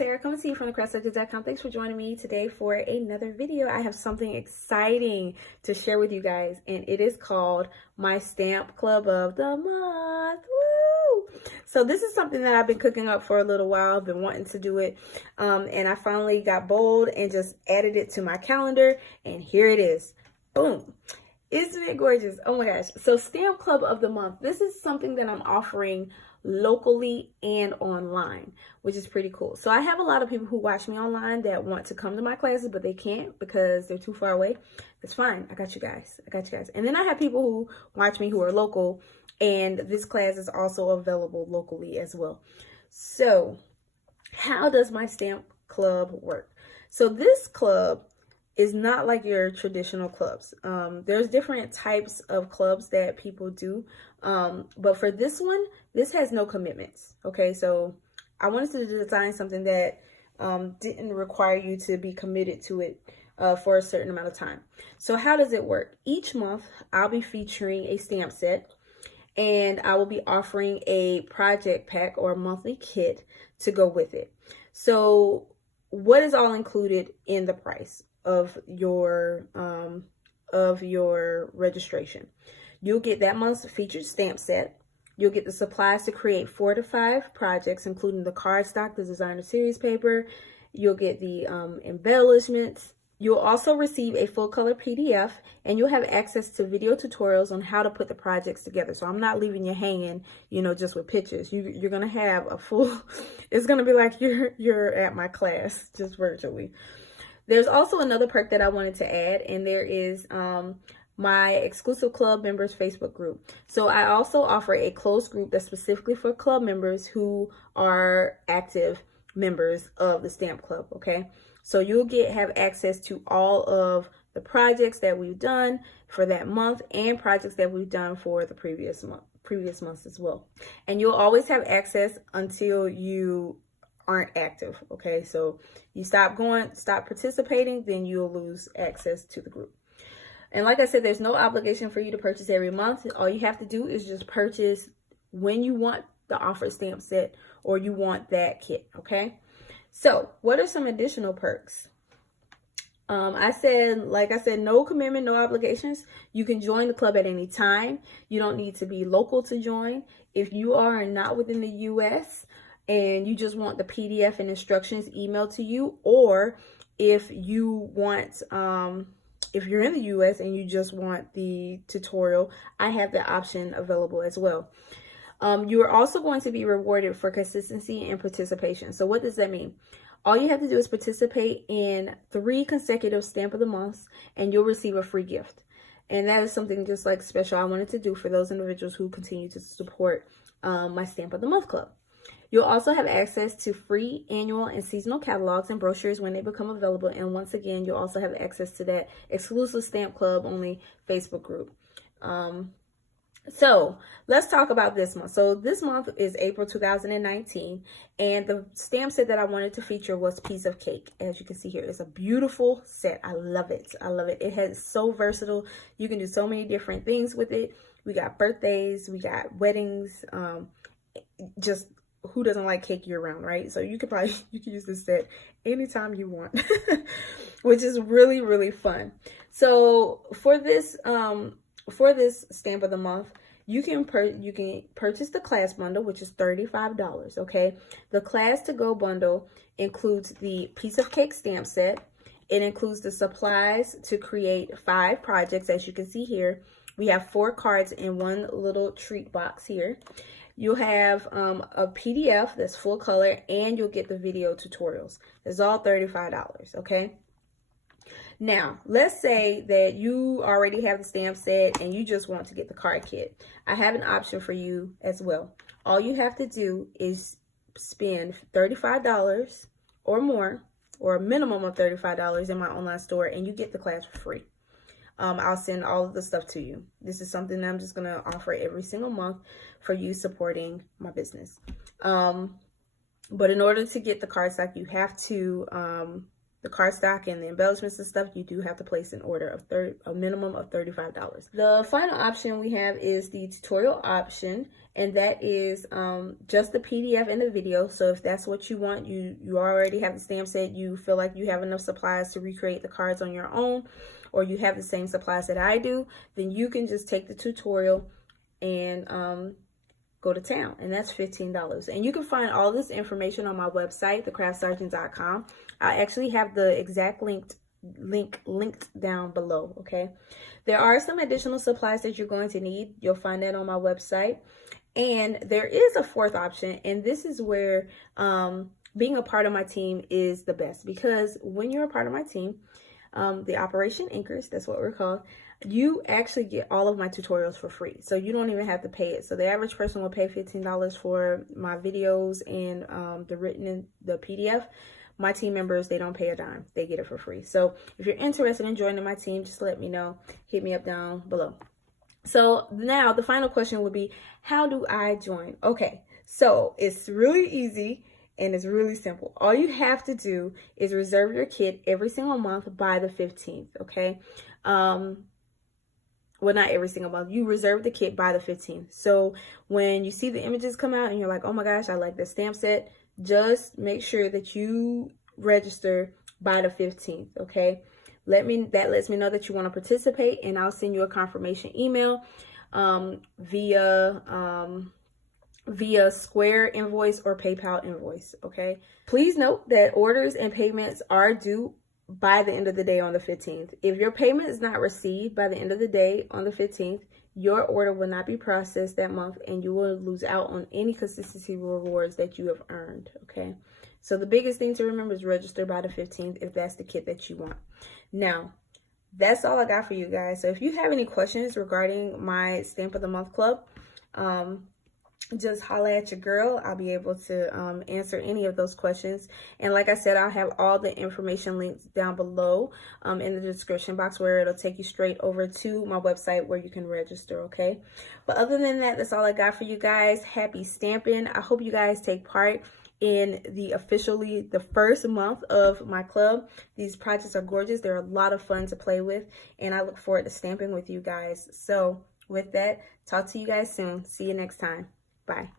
Sarah, coming to you from thecraftsurgeons.com. Thanks for joining me today for another video. I have something exciting to share with you guys, and it is called my Stamp Club of the Month. Woo! So this is something that I've been cooking up for a little while. I've been wanting to do it, and I finally got bold and just added it to my calendar, and here it is. Boom. Isn't it gorgeous? Oh my gosh. So Stamp Club of the Month. This is something that I'm offering locally and online, which is pretty cool. So I have a lot of people who watch me online that want to come to my classes, but they can't because they're too far away. That's fine. I got you guys. And then I have people who watch me who are local, and this class is also available locally as well. So how does my Stamp Club work? So this club is not like your traditional clubs. There's different types of clubs that people do. But for this one, this has no commitments. Okay, so I wanted to design something that didn't require you to be committed to it for a certain amount of time. So how does it work? Each month, I'll be featuring a stamp set, and I will be offering a project pack or a monthly kit to go with it. So what is all included in the price of your registration? You'll get that month's featured stamp set. You'll get the supplies to create 4 to 5 projects, including the cardstock, the designer series paper. You'll get the embellishments. You'll also receive a full color PDF, and you'll have access to video tutorials on how to put the projects together. So I'm not leaving you hanging, you know, just with pictures. You're gonna have a full. It's gonna be like you're at my class, just virtually. There's also another perk that I wanted to add, and there is my exclusive club members Facebook group. So I also offer a closed group that's specifically for club members who are active members of the Stamp Club, okay? So you'll have access to all of the projects that we've done for that month and projects that we've done for the previous months as well. And you'll always have access until you aren't active, okay? So you stop participating, then you'll lose access to the group. And like I said, there's no obligation for you to purchase every month. All you have to do is just purchase when you want the offered stamp set or you want that kit, okay? So what are some additional perks? Like I said, no commitment, no obligations. You can join the club at any time. You don't need to be local to join. If you are not within the US and you just want the PDF and instructions emailed to you, or if you want, if you're in the US and you just want the tutorial, I have the option available as well. You are also going to be rewarded for consistency and participation. So what does that mean? All you have to do is participate in 3 consecutive Stamp of the Months, and you'll receive a free gift. And that is something just like special I wanted to do for those individuals who continue to support my Stamp of the Month Club. You'll also have access to free annual and seasonal catalogs and brochures when they become available. And once again, you'll also have access to that exclusive Stamp Club only Facebook group. So let's talk about this month. So this month is April 2019, and the stamp set that I wanted to feature was Piece of Cake. As you can see here, it's a beautiful set. I love it. I love it. It's so versatile. You can do so many different things with it. We got birthdays, we got weddings, just who doesn't like cake year round, right? So you can use this set anytime you want, which is really, really fun. So for this Stamp of the Month, you can purchase the class bundle, which is $35, okay? The class to go bundle includes the Piece of Cake stamp set. It includes the supplies to create 5 projects, as you can see here. We have 4 cards in one little treat box here. You'll have a PDF that's full color, and you'll get the video tutorials. It's all $35, okay? Now, let's say that you already have the stamp set and you just want to get the card kit. I have an option for you as well. All you have to do is spend $35 or more, or a minimum of $35 in my online store, and you get the class for free. I'll send all of the stuff to you. This is something that I'm just going to offer every single month for you supporting my business. But in order to get the cardstock, you have to the cardstock and the embellishments and stuff, you do have to place an order of a minimum of $35. The final option we have is the tutorial option, and that is just the PDF and the video. So if that's what you want, you already have the stamp set, you feel like you have enough supplies to recreate the cards on your own, or you have the same supplies that I do, then you can just take the tutorial and go to town, and that's $15. And you can find all this information on my website, thecraftsergeant.com. I actually have the exact link linked down below. Okay, there are some additional supplies that you're going to need. You'll find that on my website. And there is a fourth option, and this is where being a part of my team is the best, because when you're a part of my team, the Operation Anchors, that's what we're called, you actually get all of my tutorials for free. So you don't even have to pay it. So the average person will pay $15 for my videos and the written in the PDF. My team members, they don't pay a dime. They get it for free. So if you're interested in joining my team, just let me know. Hit me up down below. So now the final question would be, how do I join? Okay, so it's really easy. And it's really simple. All you have to do is reserve your kit every single month by the 15th, okay? Well, not every single month. You reserve the kit by the 15th. So when you see the images come out and you're like, oh my gosh, I like this stamp set, just make sure that you register by the 15th, okay? That lets me know that you want to participate, and I'll send you a confirmation email via Square invoice or PayPal invoice, okay? Please note that orders and payments are due by the end of the day on the 15th. If your payment is not received by the end of the day on the 15th, your order will not be processed that month, and you will lose out on any consistency rewards that you have earned, okay? So the biggest thing to remember is register by the 15th if that's the kit that you want. Now, that's all I got for you guys. So if you have any questions regarding my Stamp of the Month Club, just holla at your girl. I'll be able to answer any of those questions. And like I said, I'll have all the information links down below in the description box, where it'll take you straight over to my website where you can register, okay? But other than that, that's all I got for you guys. Happy stamping. I hope you guys take part in the first month of my club. These projects are gorgeous. They're a lot of fun to play with, and I look forward to stamping with you guys. So with that, talk to you guys soon. See you next time. Bye.